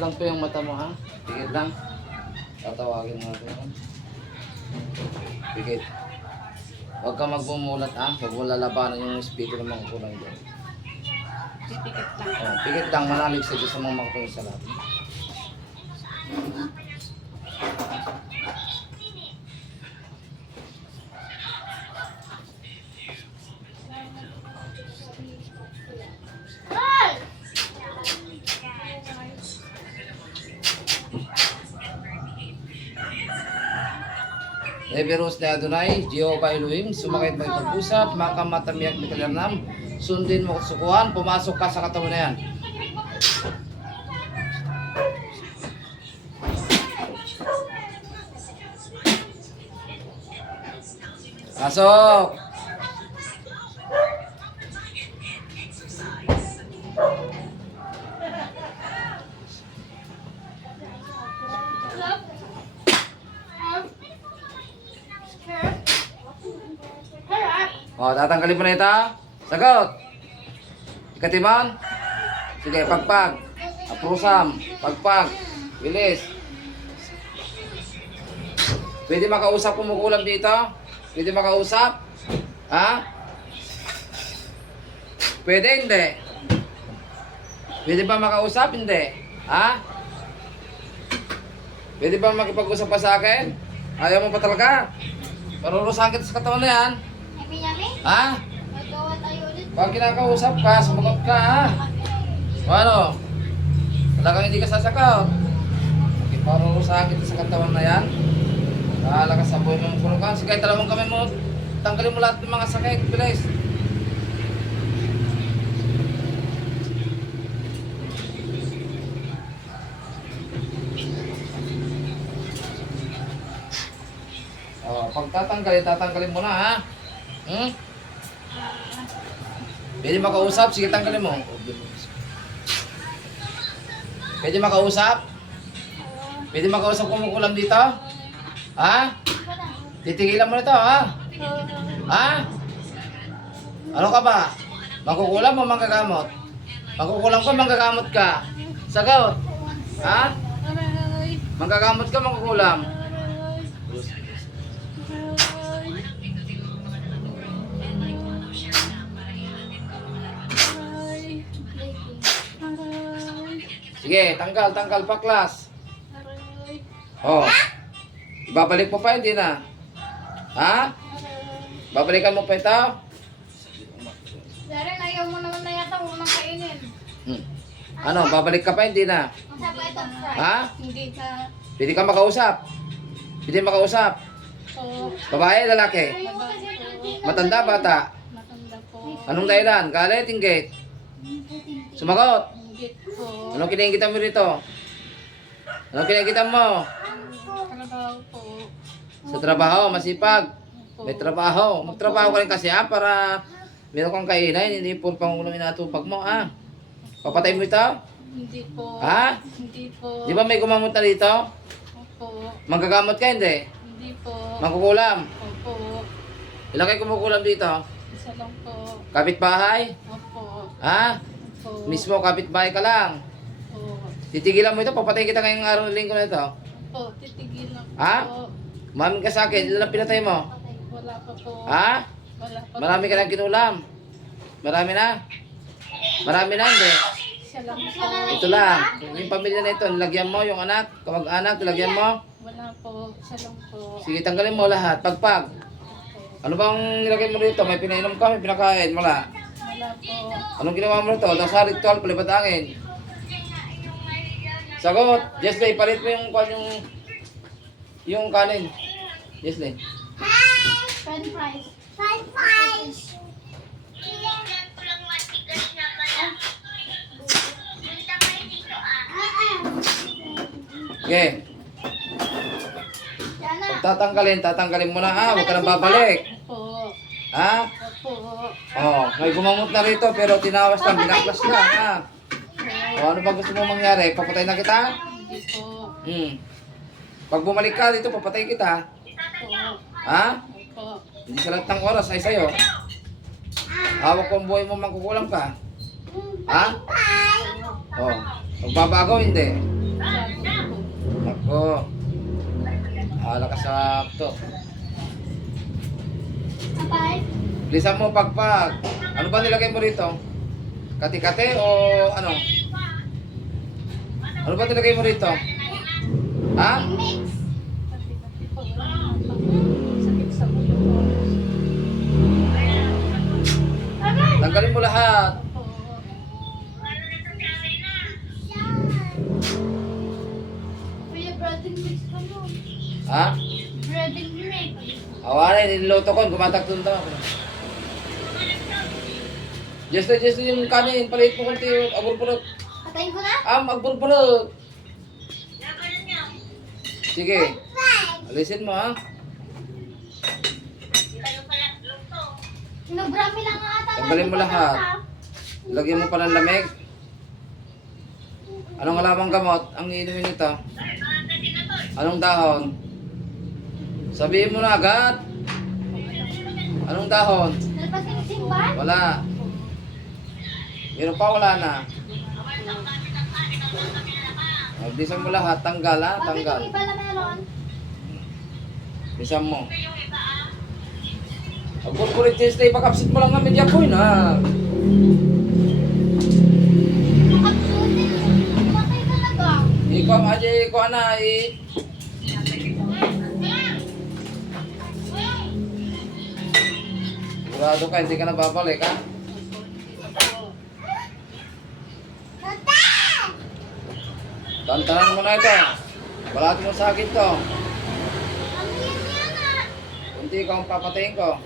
lang po yung mata mo ha. Pikit lang. Tatawagin natin yun. Pikit. Huwag ka magbumulat ha. Huwag mo lalabanan yung espiritu ng mga kulang doon. Pipikit lang. Oh, pikit lang manalig sa Diyos sa mga makapalit Everus na Adonai, Jehovah Elohim, sumakit mo pag-usap, makamatamiyak ni kalanam, sundin mo sukuhan, pumasok ka sa katawan na yan. Pasok! O, tatanggalin mo na ito. Sagot! Ikatiman. Sige, pagpag. Aprusam. Pagpag. Bilis. Pwede makausap kumukulam dito? Pwede makausap? Ha? Pwede hindi? Pwede ba makausap? Hindi. Ha? Pwede ba makipag-usap pa sa akin? Ayaw mo pa talaga? Parurusahan kita sa katawan na yan. Yummy. Ha? Magawa tayo ulit. Pag kinakausap ka, sumagot ka ha. O ano? Talagang hindi ka sasagot. Iparurusahan kita sa katawan na yan. Bahala ka sa buhay mong pulukan. Sige, talawang kami mo. Tanggalin mo lahat ng mga sakit. Bilis. Oh, pag tatanggalin, tatanggalin mo na ha. Hmm? Pwede makausap? Sige, tanggalin mo. Pwede makausap? Pwede makausap kumukulam dito? Ha? Titigilan mo na ito, ha? Ha? Ano ka ba? Makukulam o manggagamot? Makukulam ka, manggagamot ka. Sagot. Ha? Manggagamot ka, makukulam. Sige, tanggal, tanggal pa, class. Aray! Oh. Ibabalik mo pa, hindi na. Ha? Babalikan mo pa ito? Darren, ayaw mo naman na yata unang kainin. Hmm. Ano, babalik ka pa, hindi na. Ha? Hindi ka Pwede ka makausap. Pwede makausap. po. Babae, lalaki. Matanda, bata. Matanda po. Anong dahilan? Galit, inggit. Sumagot. Inggit po. Anong kinikitan mo rito? Anong kinikitan mo? Trabaho po. Sa trabaho, masipag. May trabaho. Magtrabaho ka rin kasi ha, para meron kang kainan. Hindi puro pangulang inatupag mo ha. Papatay mo ito? Hindi po. Ha? Hindi po. Di ba may gumamot na dito? Opo. Manggagamot ka hindi? Hindi po. Mangkukulam. Opo. Ilan kayo kumukulam dito? Isa lang po. Kapitbahay? Opo. Ha? Opo. Mismo kapitbahay ka lang. Opo. Titigilan mo ito, papatay kita ngayong araw ng linggo na ito. Opo. Titigil na po. Ha? Mamin ka sa akin, ilan ang pinatay mo? Wala pa po. Ha? Wala pa Marami ka nang kinulam. Marami na. Marami na, hindi. Siya lang po. Ito lang. Yung pamilya na ito, nilagyan mo, yung anak, kamag-anak, nilagyan mo. Wala po. Siya lang po. Sige, tanggalin mo lahat. Pagpag. Ano bang nilagay mo dito? May pinainom ka, may pinakain, wala. Wala po. Anong ginawa mo rito? Nasa ritual, palipat angin. Sagot. Jessley, palit mo yung, yung, yung kanin. Jessley. French fries. French fries. Okay. Tatanggalin, tatanggalin mo na ha. Huwag ka nang babalik. Ha? Oh, may gumamot na rito pero tinawas lang, binaklas lang ha. O ano ba gusto mo mangyari? Papatay na kita? Hindi po. Hmm. Pag bumalik ka dito, papatay kita. Ha? Opo. Hindi sa lahat ng oras ay sa'yo. Hawak ko ang buhay mo, mangkukulam ka. Ha? Oh. Magbabago, hindi. Oo. Hala ka sa to. Bilisan mo pagpag. Ano ba nilagay mo rito? Kati-kati o ano? Ano ba nilagay mo rito? Ha? Tanggalin mo lahat. Ha? Bread and mix. Awarin, niluto ko. Gumatagtun daw ako. Just na, just na yung kanin. Palit mo konti. Abur-burot. Patayin ko na? Ah, magburburot. Sige. Alisin mo ha. Sinubrami lang ang ata. Tanggalin mo lahat. Lagyan mo pa ng lamig. Anong alamang gamot ang iinumin nito? Anong dahon? Sabihin mo na agad. Anong dahon? Wala. Meron pa wala na. Oh, Bilisan mo lahat. Tanggal ha. Bakit Tanggal. yung iba na meron? Bilisan mo. Ang corporate Tuesday, pakapsit mo lang na. Nakapsutin. Bakit talaga? Ikaw, Ajay, ikaw na, eh. Sigurado ka, hindi ka na babalik, ha? Tantanan mo na ito. Balati mo sa akin to. Kunti ka ang papatayin ko.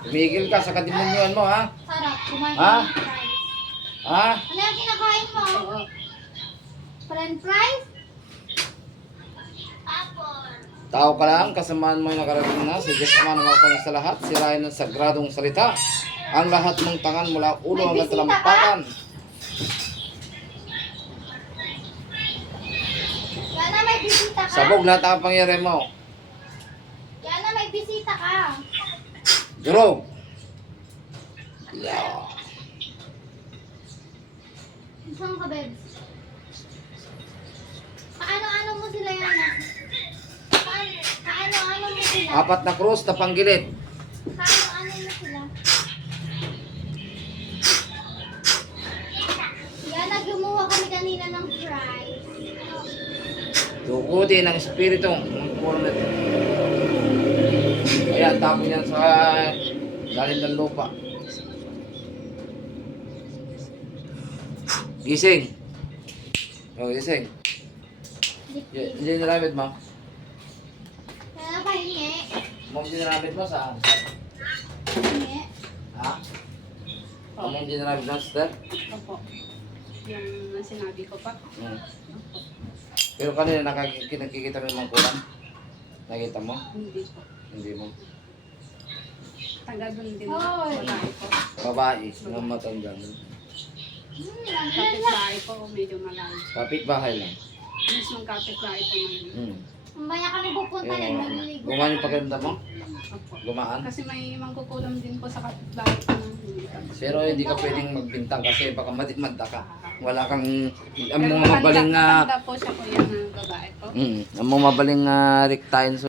Tumigil ka sa kadimonyoan mo, ha? Sarap. Kumain Ha? ng fries. Ha? Ano yung kinakain mo? French fries? Tao ka lang, kasamaan mo yung nakarating na, si Diyos Ama na mapapanin sa lahat, sirain ng sagradong salita, ang lahat ng tangan mula ulo May hanggang bisita talampakan. Yana, may bisita ka? Sabog lahat ang pangyari mo. Yana, may bisita ka. Durog! Yeah. Saan ka, Bebs? Paano-ano mo sila, Yana? Paano- Paano-ano mo sila? Apat na krus na panggilit. Paano-ano Tukuti ng espiritu. Ang puno nito. Kaya tapon yan sa lalim ng lupa. Gising. Oh, gising. Hindi nilamit mo. Hindi nilamit mo saan? Pahingi. Ha? Mom, hindi nilamit mo, sister? Opo. Yung sinabi ko pa. Hmm. Pero kanina nakikita mo yung mga kulang? Nakita mo? Hindi po. Hindi mo. Taga doon din. Hoy. Babae po. Babae, ng matanda. Hmm. Kapit-bahay po. Medyo malayo. Kapit bahay lang. Mismong kapit-bahay po. Hmm. Mamaya kami pupunta Eh, rin, magliligo. gumaan yung pakiramdam mo? Gumaan? Kasi may mangkukulam din po sa kapit-bahay po namin. Pero hindi ka pwedeng magbintang kasi baka madimanda ka. Wala kang, ang Pero mga mabaling nga, matanda po siya kuya ng babae po. mm, ang mga mabaling nga rektahin